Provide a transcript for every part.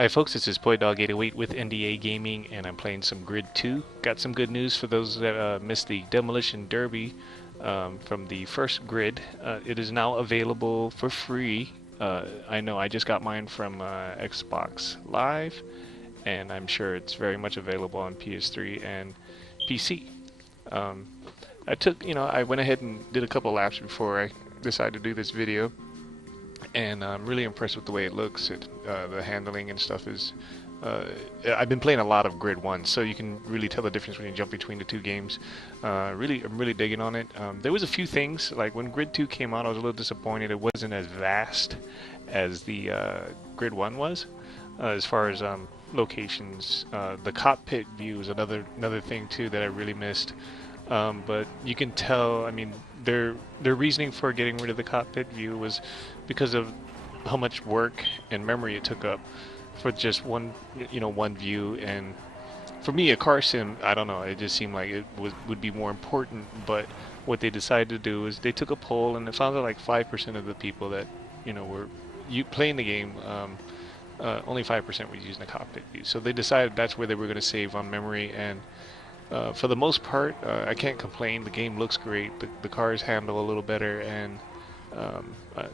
Hi folks, this is Dog808 with NDA Gaming, and I'm playing some Grid 2. Got some good news for those that missed the Demolition Derby from the first Grid. It is now available for free. I know I just got mine from Xbox Live, and I'm sure it's very much available on PS3 and PC. Um, I went ahead and did a couple laps before I decided to do this video, and I'm really impressed with the way it looks. The handling and stuff is. I've been playing a lot of Grid 1, so you can really tell the difference when you jump between the two games. I'm really digging on it. There was a few things, like when Grid 2 came out, I was a little disappointed. It wasn't as vast as the Grid 1 was, as far as locations. The cockpit view is another thing too that I really missed. But you can tell, I mean, their reasoning for getting rid of the cockpit view was because of how much work and memory it took up for just one view. And for me, a car sim, I don't know, it just seemed like it would be more important. But what they decided to do is they took a poll, and it found that like 5% of the people that were playing the game, only 5% was using the cockpit view. So they decided that's where they were going to save on memory. And for the most part, I can't complain. The game looks great. The cars handle a little better, and um, uh,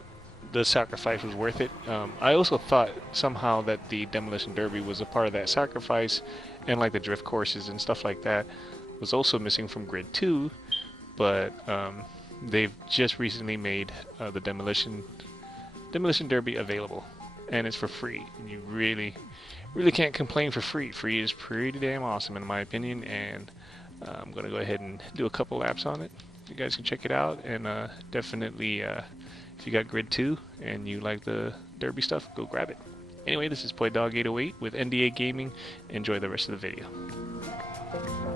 the sacrifice was worth it. I also thought somehow that the Demolition Derby was a part of that sacrifice, and like the drift courses and stuff like that was also missing from Grid 2, but they've just recently made the Demolition Derby available, and it's for free. And you really can't complain for free. Free is pretty damn awesome in my opinion, and I'm gonna go ahead and do a couple laps on it. You guys can check it out, and definitely if you got Grid 2 and you like the derby stuff, go grab it. Anyway, this is Dog808 with NDA Gaming. Enjoy the rest of the video.